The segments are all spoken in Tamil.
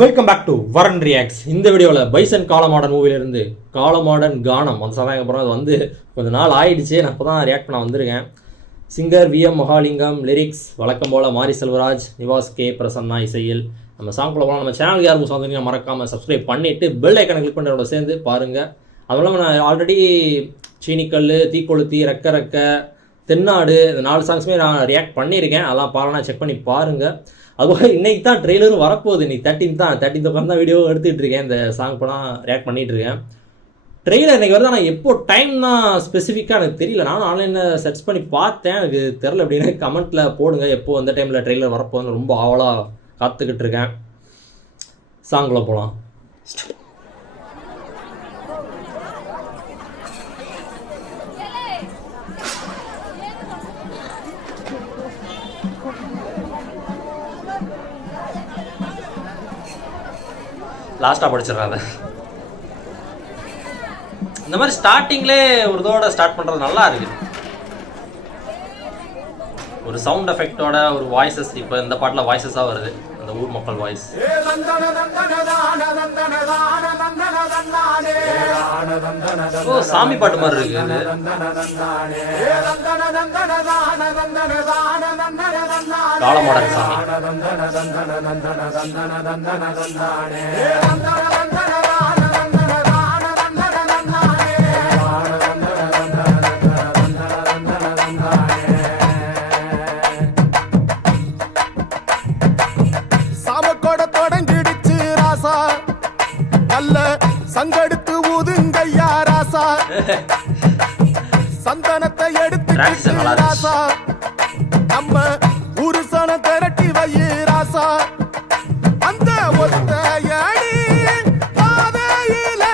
வெல்கம் பேக் டு வரன் ரியாக்ட்ஸ். இந்த வீடியோவில் பைசன் காலமாடன் மூவிலிருந்து காலமாடன் கானம் அந்த சமயம் அப்புறம் அது வந்து கொஞ்சம் நாள் ஆயிடுச்சு. நான் இப்போ தான் ரியாக்ட் பண்ண வந்திருக்கேன். சிங்கர் விஎம் மகாலிங்கம், லிரிக்ஸ் வழக்கம் போல் மாரி செல்வராஜ், நிவாஸ் கே பிரசன்னா இசையில். நம்ம சாங்குள்ள போகலாம். நம்ம சேனலுக்கு யாரும் வந்தீங்கன்னா மறக்காமல் சப்ஸ்கிரைப் பண்ணிவிட்டு பெல் ஐக்கனை கிளிக் பண்ணுறதோட சேர்ந்து பாருங்கள். அதுவும் இல்லாமல் நான் ஆல்ரெடி சீனிக்கல், தீக்கொளுத்தி, ரெக்க ரெக்க, தென்னாடு இந்த 4 சாங்ஸுமே நான் ரியாக்ட் பண்ணியிருக்கேன். அதெல்லாம் பாருன்னா செக் பண்ணி பாருங்கள். அதுபோல் இன்றைக்கி தான் ட்ரெய்லரும் வரப்போகுது. இன்றைக்கி 13th உட்காந்து தான் வீடியோ எடுத்துகிட்டு இருக்கேன். இந்த சாங் இப்போ தான் ரியாக்ட் பண்ணிகிட்ருக்கேன். ட்ரெய்லர் இன்றைக்கி வருது. ஆனால் எப்போ டைம்னா ஸ்பெசிஃபிக்காக எனக்கு தெரியல. நானும் ஆன்லைனில் சர்ச் பண்ணி பார்த்தேன். எனக்கு தெரில அப்படின்னு கமெண்ட்டில் போடுங்க. எப்போது எந்த டைமில் ட்ரெய்லர் வரப்போகுதுன்னு ரொம்ப ஆவலாக காத்துக்கிட்டு இருக்கேன். சாங்குள்ளே போகலாம். லாஸ்ட்டாக படிச்சிடறாங்க. இந்த மாதிரி ஸ்டார்டிங்லே ஒரு இதோட ஸ்டார்ட் பண்ணுறது நல்லா இருக்குது. ஒரு சவுண்ட் எஃபெக்டோட ஒரு வாய்ஸஸ். இப்போ இந்த பாட்டில் வாய்ஸஸாக வருது, அந்த ஊர் மக்கள் வாய்ஸ். ஓ, சாமி பாட்டு மாதிரி இருக்கு. காலமாடன் சாமி. சங்கெடுத்து ஊதுங்கையா ராசா, சந்தனத்தை எடுத்து ராசா, நம்ம புருஷனை திரட்டி வைய ராசா. அந்த ஒத்தையடி பாதையில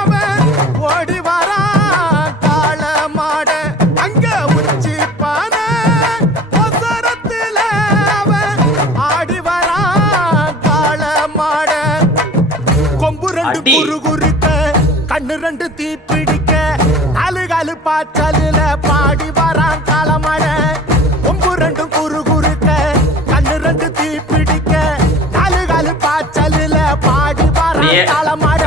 அவன் ஓடி வரா காள மாட, அங்க உச்சி பான ஒசரத்துல அவன் ஆடி வரா காள மாட. கொம்பு ரெண்டு குறுகுறுக்க, கண்ணு ரெண்டு தீப்பிடிக்க, அழுகாலு பாச்சலில பாடி வரான் காலமாட. கொம்பு ரெண்டு குறுகுறுக்க, கண்ணு ரெண்டு தீப்பிடிக்க, அழுகாலு பாச்சலில பாடி வரான் காலமாட.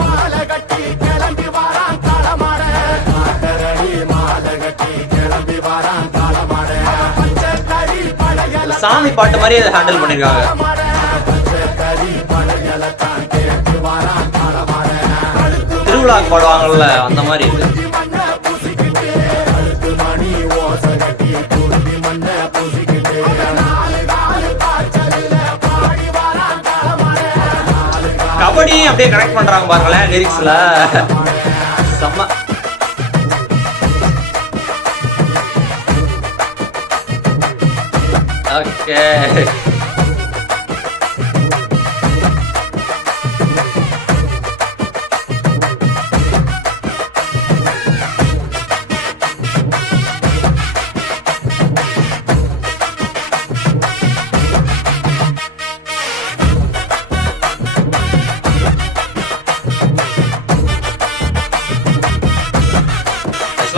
மாலை கட்டி கிளம்பி வரான் காலமாட, மாலை கட்டி கிளம்பி வரான் காலமாட. பச்சை கறி பழைய சாமி பாட்டு மாதிரி அதை ஹேண்டில் பண்ணிருக்காங்க. திருவிழா பாடுவாங்கல்ல அந்த மாதிரி இருக்கு. கபடி அப்படியே கனெக்ட் பண்றாங்க பாருங்களேன் லிரிக்ஸ்ல. செம்ம. ஓகே,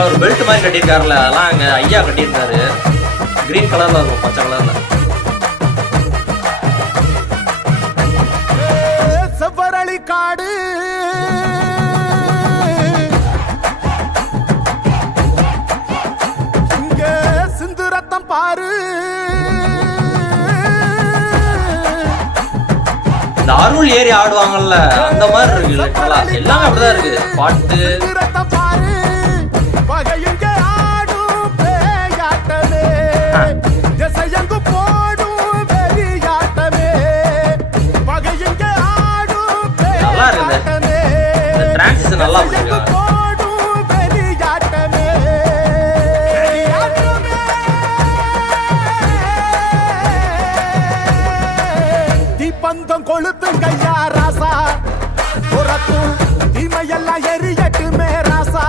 ஒரு பெல்ட் மாதிரி கட்டியிருக்காருல, அதெல்லாம் அங்கே ஐயா கட்டியிருந்தாரு. கிரீன் கலர்ல இருக்கும், பச்சை கலர்ல. செவ்வரளி காடு இங்க சிந்து ரத்தம் பாரு. இந்த அருள் ஏறி ஆடுவாங்கல்ல அந்த மாதிரி இருக்கு. எல்லாமே அப்படிதான் இருக்கு பாட்டு. நல்லா இருக்குது. இந்த டிரான்சிஷன் நல்லா பண்ணிருக்காங்க. தீப்பந்தம் கொளுத்துங்கய்யா ராசா, புறத்தும் தீமையெல்லாம் எரியட்டுமே ராசா.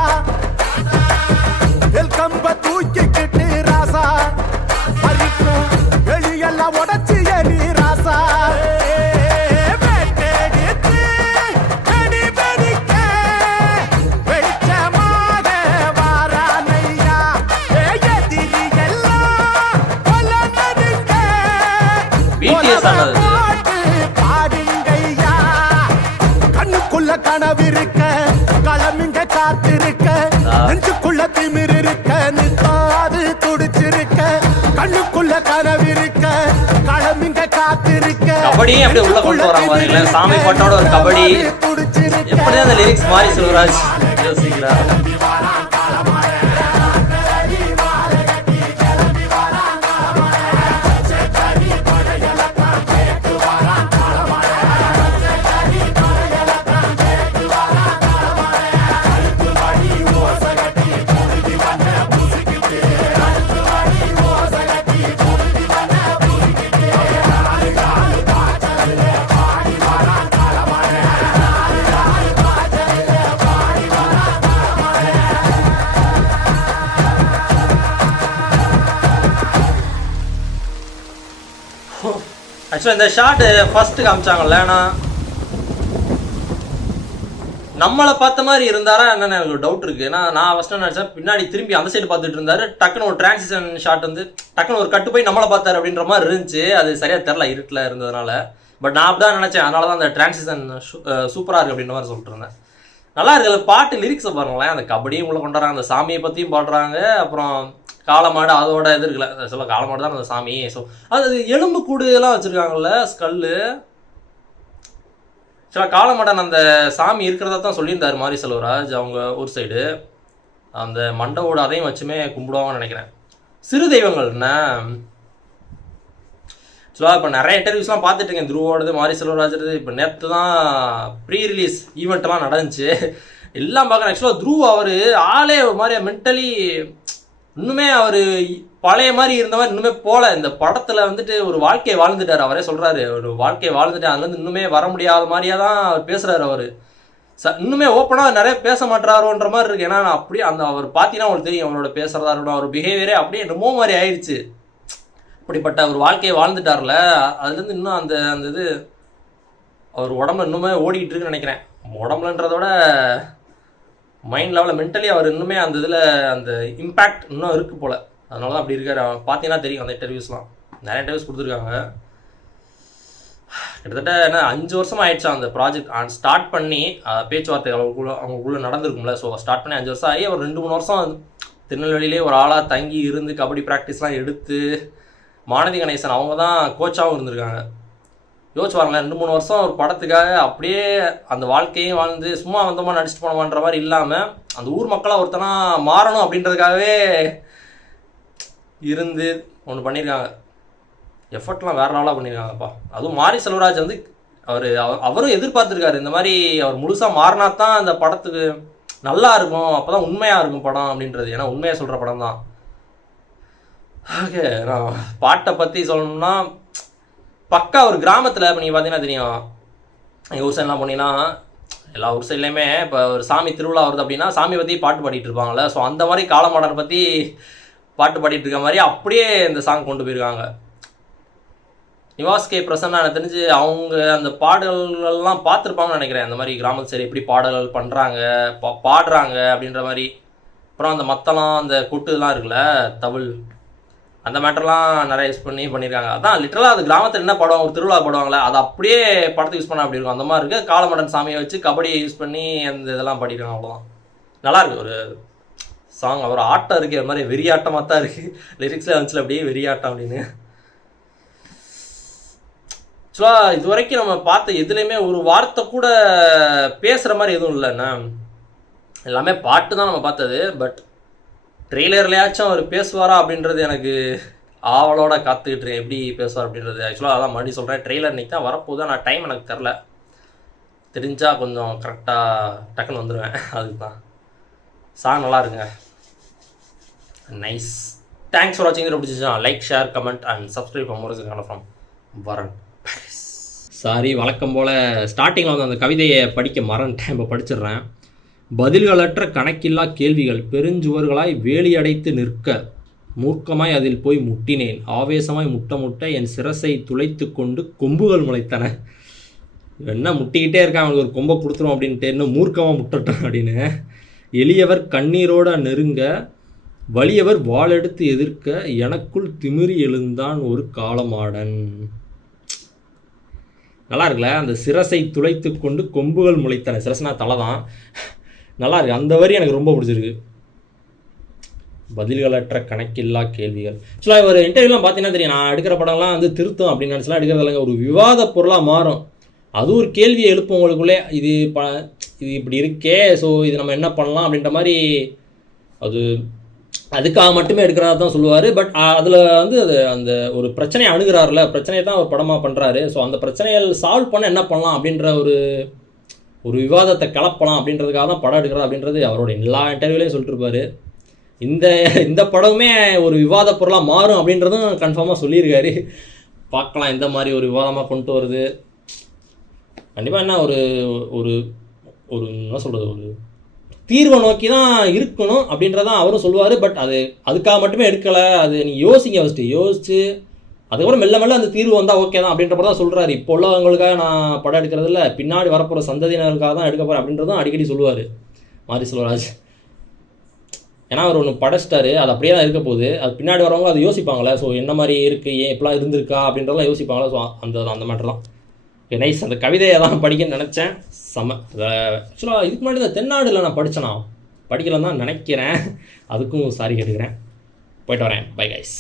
கம்ப தூக்கிக்கிட்டு ராசா, அரிக்கும் வெளியெல்லாம் உடச்சி எரி ராசா. BTS ஆனது கனவிருக்க களமிங்க காத்திருக்க நெஞ்சுக்குள்ள திமிர் இருக்க நிற்காது துடிச்சிருக்க கண்ணுக்குள்ள கனவிருக்க களமிங்க காத்திருக்க கபடி அப்படியே உள்ள கொண்டு வராங்க பாருங்களேன். சாமி பாட்டோட ஒரு கபடி எப்படி அந்த லிரிக்ஸ் மாரி செல்வராஜ் யோசிக்கிறார். ஆக்சுவலாக இந்த ஷார்ட் ஃபர்ஸ்ட்டு காமிச்சாங்கல்ல, ஆனால் நம்மளை பார்த்த மாதிரி இருந்தாரா என்னன்னு எனக்கு ஒரு டவுட் இருக்குது. ஏன்னா நான் ஃபஸ்ட்டு நினச்சேன் பின்னாடி திரும்பி அந்த சைடு பார்த்துட்டு இருந்தாரு, டக்குன்னு ஒரு டிரான்சிஷன் ஷாட் வந்து டக்குன்னு ஒரு கட்டு போய் நம்மளை பார்த்தாரு அப்படின்ற மாதிரி இருந்துச்சு. அது சரியாக தெரில இருட்டில் இருந்ததுனால. பட் நான் அப்படி தான் நினச்சேன். அதனால தான் அந்த டிரான்சிஷன் சூப்பராக இருக்குது அப்படின்ற மாதிரி சொல்லிட்டு இருந்தேன். நல்லா இருக்குது பாட்டு லிரிக்ஸை பாருங்களேன். அந்த கபடியும் உள்ள கொண்டாடுறாங்க, அந்த சாமியை பற்றியும் பாடுறாங்க, அப்புறம் காளமாடு அதோட இது இருக்குல்ல, சொல்ல காளமாடு தான் அந்த சாமி. ஸோ அது எலும்பு கூடு எல்லாம் வச்சுருக்காங்கல்ல, ஸ்கல்லு. சில காளமாடன் அந்த சாமி இருக்கிறதா தான் சொல்லியிருந்தார் மாரி செல்வராஜ். அவங்க ஒரு சைடு அந்த மண்டவோட அதையும் வச்சுமே கும்பிடுவாங்கன்னு நினைக்கிறேன். சிறு தெய்வங்கள் என்ன சொல்லுவா. இப்போ நிறைய இன்டர்வியூஸ்லாம் பார்த்துட்டு இருக்கேன், துருவோடது மாரி செல்வராஜ். இப்போ நேற்று தான் ப்ரீ ரிலீஸ் ஈவெண்ட்லாம் நடந்துச்சு, எல்லாம் பார்க்குறேன். ஆக்சுவலாக துருவ் அவர் ஆளே ஒரு மாதிரி மென்டலி இன்னுமே அவர் பழைய மாதிரி இருந்த மாதிரி இன்னுமே போல. இந்த படத்தில் வந்துட்டு ஒரு வாழ்க்கையை வாழ்ந்துட்டார். அவரே சொல்கிறாரு, ஒரு வாழ்க்கையை வாழ்ந்துட்டு அதுலேருந்து இன்னுமே வர முடியாத மாதிரியே தான் அவர் பேசுகிறாரு. அவர் இன்னுமே ஓப்பனாக நிறைய பேச மாட்டாரோன்ற மாதிரி இருக்கு. ஏன்னா அப்படியே அந்த அவர் பார்த்தீங்கன்னா அவருக்கு தெரியும், அவரோட பேசுகிறதா இருக்கட்டும், அவர் பிஹேவியரே அப்படியே என்னமோ மாதிரி ஆயிடுச்சு. அப்படிப்பட்ட ஒரு வாழ்க்கையை வாழ்ந்துட்டார்ல, அதுலேருந்து இன்னும் அந்த அந்த இது அவர் உடம்புல இன்னுமே ஓடிக்கிட்டு இருக்குன்னு நினைக்கிறேன். உடம்புலன்றதோட மைண்ட் லெவலில் மென்டலி அவர் இன்னுமே அந்த இதில் அந்த இம்பேக்ட் இன்னும் இருக்குது போல். அதனால தான் அப்படி இருக்கார். பார்த்தீங்கன்னா தெரியும் அந்த இன்டர்வியூஸ்லாம். நிறைய இன்டர்வியூஸ் கொடுத்துருக்காங்க. கிட்டத்தட்ட என்ன 5 வருஷம் ஆயிடுச்சா அந்த ப்ராஜெக்ட் ஸ்டார்ட் பண்ணி. பேச்சுவார்த்தை அவங்களுக்குள்ளே நடந்திருக்கும்ல. ஸோ ஸ்டார்ட் பண்ணி 5 வருஷம் ஆகி ஒரு 2-3 வருஷம் திருநெல்வேலியிலே ஒரு ஆளாக தங்கி இருந்து கபடி ப்ராக்டிஸ்லாம் எடுத்து மானதி கணேசன் அவங்க தான் கோச்சாகவும் இருந்திருக்காங்க. யோசிச்சு பாருங்களேன், 2-3 வருஷம் ஒரு படத்துக்காக அப்படியே அந்த வாழ்க்கையும் வாழ்ந்து சும்மா வந்தமாக நடிச்சுட்டு போனோமான்ற மாதிரி இல்லாமல் அந்த ஊர் மக்களாக ஒருத்தனா மாறணும் அப்படின்றதுக்காகவே இருந்து ஒன்று பண்ணியிருக்காங்க. எஃபர்ட்லாம் வேறு நாளாக பண்ணியிருக்காங்கப்பா. அதுவும் மாரி செல்வராஜ் வந்து அவரும் எதிர்பார்த்துருக்காரு, இந்த மாதிரி அவர் முழுசாக மாறினா தான் அந்த படத்துக்கு நல்லா இருக்கும், அப்போ தான் உண்மையாக இருக்கும் படம் அப்படின்றது. ஏன்னா உண்மையாக சொல்கிற படம் தான். ஓகே, நான் பாட்டை பற்றி சொல்லணும்னா பக்கா ஒரு கிராமத்தில் இப்போ நீங்கள் பார்த்தீங்கன்னா தெரியும், எங்கள் ஊர் சைட்லாம் போனீங்கன்னா எல்லா ஊர் சைட்லேயுமே இப்போ ஒரு சாமி திருவிழா வருது அப்படின்னா சாமி பற்றி பாட்டு பாடிட்டு இருப்பாங்கள்ல. ஸோ அந்த மாதிரி காளமாடனை பற்றி பாட்டு பாடிட்டு இருக்க மாதிரி அப்படியே இந்த சாங் கொண்டு போயிருக்காங்க. நிவாஸ் கே பிரசன்னா எனக்கு தெரிஞ்சு அவங்க அந்த பாடல்கள்லாம் பார்த்துருப்பாங்கன்னு நினைக்கிறேன். அந்த மாதிரி கிராமத்து சைடு எப்படி பாடல்கள் பண்ணுறாங்க பாடுறாங்க அப்படின்ற மாதிரி. அப்புறம் அந்த மத்தளம் அந்த கொட்டுலாம் இருக்குல்ல, தவிழ், அந்த மேட்டர்லாம் நிறைய யூஸ் பண்ணியிருக்காங்க. அதான் லிட்டரலாக அது கிராமத்தில் என்ன பாடுவாங்க, ஒரு திருவிழா பாடுவாங்களே, அது அப்படியே படத்துக்கு யூஸ் பண்ண அப்படி இருக்கும். அந்த மாதிரி இருக்குது. காளமாடன் சாமியை வச்சு கபடியை யூஸ் பண்ணி அந்த இதெல்லாம் பாடிருக்காங்க. அவ்வளோதான், நல்லாயிருக்கு ஒரு சாங். அவர் ஆட்டம் இருக்கிற மாதிரி வெறியாட்டமாக தான் இருக்குது. லிரிக்ஸில் வந்துச்சுல அப்படியே வெறியாட்டம் அப்படின்னு. ஆக்சுவலாக இது வரைக்கும் நம்ம பார்த்த எதுலேயுமே ஒரு வார்த்தை கூட பேசுகிற மாதிரி எதுவும் இல்லைண்ணா, எல்லாமே பாட்டு தான் நம்ம பார்த்தது. பட் ட்ரெய்லர்லையாச்சும் அவர் பேசுவாரா அப்படின்றது எனக்கு ஆவலோட காத்துக்கிட்டு இருக்கேன், எப்படி பேசுவார் அப்படின்றது. ஆக்சுவலாக அதான் மறுபடியும் சொல்கிறேன், ட்ரெய்லர் இன்றைக்கி தான் வரப்போகுது. நான் டைம் எனக்கு தெரில, தெரிஞ்சால் கொஞ்சம் கரெக்டாக டக்குன்னு வந்துடுவேன். அதுக்கு தான். சாங் நல்லா இருக்குங்க, நைஸ். தேங்க்ஸ் ஃபார் வாட்சிங். பிடிச்சிச்சுன்னா like, share, comment and subscribe for more from Varan. Sorry, வழக்கம் போல் ஸ்டார்டிங்கில் வந்து அந்த கவிதையை படிக்க மறந்துட்டேன், இப்போ படிச்சிடுறேன். பதில்களற்ற கணக்கில்லா கேள்விகள் பெருஞ்சுவர்களாய் வேலியடைத்து நிற்க மூர்க்கமாய் அதில் போய் முட்டினேன். ஆவேசமாய் முட்ட என் சிரசை துளைத்து கொண்டு கொம்புகள் முளைத்தன. என்ன முட்டிக்கிட்டே இருக்கான், அவனுக்கு ஒரு கொம்பை கொடுத்துரும் அப்படின்ட்டு, இன்னும் மூர்க்கமாக முட்டட்டும் அப்படின்னு. எளியவர் கண்ணீரோட நெருங்க வலியவர் வாளெடுத்து எதிர்க்க எனக்குள் திமிரி எழுந்தான் ஒரு காளமாடன். நல்லா இருக்குல்ல, அந்த சிரசை துளைத்து கொண்டு கொம்புகள் முளைத்தன. சிரசனா தலை தான். நல்லா இருக்கு, அந்த வரி எனக்கு ரொம்ப பிடிச்சிருக்கு. பதில்களற்ற கணக்கில்லா கேள்விகள். ஆக்சுவலாக ஒரு இன்டர்வியூலாம் பார்த்தீங்கன்னா தெரியும், நான் எடுக்கிற படம்லாம் வந்து திருத்தம் அப்படின்னு நினச்சலாம் எடுக்கிறது இல்லைங்க, ஒரு விவாத பொருளாக மாறும். அது ஒரு கேள்வியை எழுப்பும் உங்களுக்குள்ளே, இது இப்படி இருக்கே, ஸோ இது நம்ம என்ன பண்ணலாம் அப்படின்ற மாதிரி. அது அதுக்காக மட்டுமே எடுக்கிறதா தான் சொல்லுவார். பட் அதில் வந்து அது அந்த ஒரு பிரச்சனையை அணுகிறாருல, பிரச்சனையை தான் அவர் படமாக பண்ணுறாரு. ஸோ அந்த பிரச்சனைகள் சால்வ் பண்ண என்ன பண்ணலாம் அப்படின்ற ஒரு விவாதத்தை கலப்பலாம் அப்படின்றதுக்காக தான் படம் எடுக்கிறது அப்படின்றது அவரோட எல்லா இன்டர்வியூலையும் சொல்லிட்டு இருப்பாரு. இந்த படமே ஒரு விவாத பொருளாக மாறும் அப்படின்றதும் கன்ஃபார்மாக சொல்லியிருக்காரு. பார்க்கலாம் எந்த மாதிரி ஒரு விவாதமாக கொண்டு வருது. கண்டிப்பாக என்ன ஒரு ஒரு ஒரு என்ன சொல்கிறது, ஒரு தீர்வை நோக்கி தான் இருக்கணும் அப்படின்றதான் அவரும் சொல்லுவார். பட் அதுக்காக மட்டுமே எடுக்கலை, அது நீ யோசிங்க, ஃபஸ்ட்டு யோசிச்சு அதுக்கப்புறம் மெல்ல மெல்ல அந்த தீர்வு வந்தால் ஓகே தான் அப்படின்ற தான் சொல்கிறாரு. இப்போ உள்ளவங்களுக்காக நான் படம் எடுக்கிறது இல்லை, பின்னாடி வரப்போகிற சந்ததியினருக்காக தான் எடுக்க போகிறேன் அப்படின்றதும் அடிக்கடி சொல்லுவார் மாரி செல்வராஜ். ஏன்னா அவர் ஒன்று படைச்சிட்டாரு, அது அப்படியே தான் இருக்க போகுது. அது பின்னாடி வரவங்க அது யோசிப்பாங்களே, ஸோ என்ன மாதிரி இருக்குது, ஏன் இப்படிலாம் இருந்திருக்கா அப்படின்றதெல்லாம் யோசிப்பாங்களே. ஸோ அந்த மேட்டர் தான் நைஸ். அந்த கவிதையை தான் படிக்கணும்னு நினச்சேன். ஆக்சுவலாக இதுக்கு முன்னாடி இந்த தென்னாடில் நான் படித்தேனா, படிக்கலன்னு தான் நினைக்கிறேன். அதுக்கும் சாரி கேட்டுக்கிறேன். போயிட்டு வரேன். Bye guys.